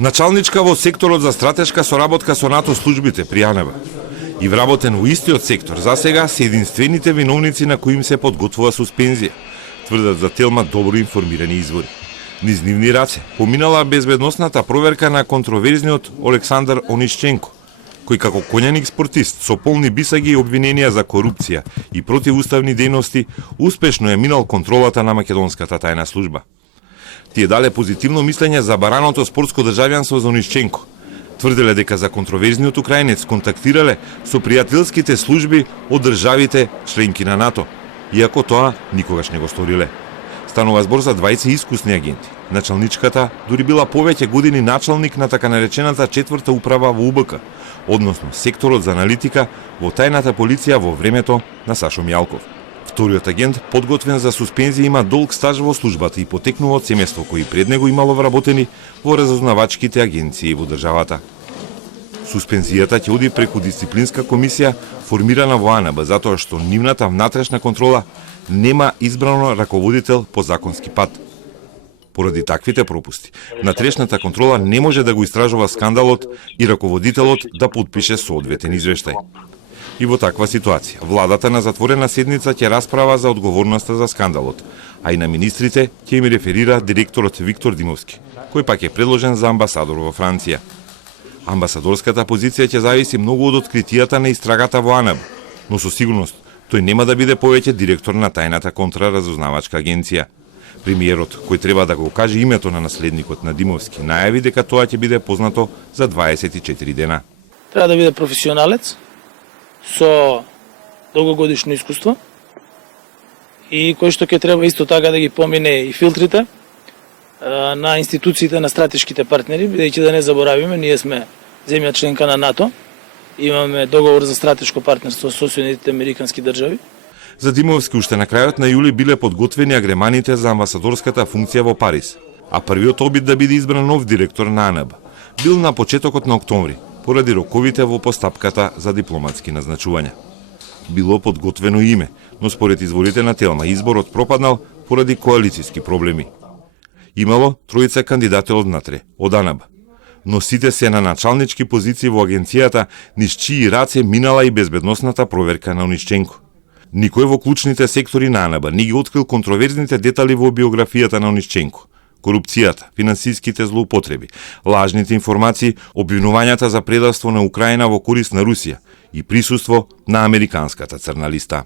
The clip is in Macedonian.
Началничка во секторот за стратешка соработка со НАТО службите при АНБ и вработен во истиот сектор, за сега се единствените виновници на кои им се подготвува суспензија, тврдат за Телма добро информирани извори. Низ нивни раце поминала безбедносната проверка на контроверзниот Олександар Онишченко, кој како коњаник спортист со полни бисаги и обвиненија за корупција и противуставни дејности успешно е минал контролата на македонската тајна служба. Тие дале позитивно мислење за бараното спортско државјанство за Онишченко. Тврделе дека за контроверзниот украинец контактирале со пријателските служби од државите членки на НАТО, иако тоа никогаш не го сториле. Станува збор за 20 искусни агенти. Началничката дури била повеќе години началник на така наречената четврта управа во УБК, односно секторот за аналитика во тајната полиција во времето на Сашо Мјалков. Вториот агент, подготвен за суспензија, има долг стаж во службата и потекнува од семејство кој пред него имало вработени во разузнавачките агенции во државата. Суспензијата ќе оди преку дисциплинска комисија формирана во АНБ, затоа што нивната внатрешна контрола нема избрано раководител по законски пат. Поради таквите пропусти, внатрешната контрола не може да го истражува скандалот и раководителот да подпише соодветен извештај. И во таква ситуација, владата на затворена седница ќе расправа за одговорноста за скандалот, а и на министрите ќе им реферира директорот Виктор Димовски, кој пак е предложен за амбасадор во Франција. Амбасадорската позиција ќе зависи многу од откритијата на истрагата во АНБ, но со сигурност тој нема да биде повеќе директор на тајната контраразузнавачка агенција. Премиерот, кој треба да го каже името на наследникот на Димовски, најави дека тоа ќе биде познато за 24 дена. Треба да биде професионалец со долгогодишно искуство и кој што ќе треба исто така да ги помине и филтрите на институциите на стратешките партнери, бидејќи да не заборавиме, ние сме земја членка на НАТО, имаме договор за стратешко партнерство со Соединетите американски држави. За Димовски уште на крајот на јули биле подготвени агреманите за амбасадорската функција во Париз, а првиот обид да биде избран нов директор на АНБ бил на почетокот на октомври, поради роковите во постапката за дипломатски назначувања. Било подготвено име, но според изворите на Телма изборот пропаднал поради коалициски проблеми. Имало тројца кандидати однатре, од АНБ, но сите се на началнички позиции во агенцијата, низ чии раце минала и безбедносната проверка на Онишченко. Никој во клучните сектори на АНБ не ги открил контроверзните детали во биографијата на Онишченко, корупцијата, финансиските злоупотреби, лажните информации, обвинувањата за предавство на Украина во корист на Русија и присуство на американската црна листа.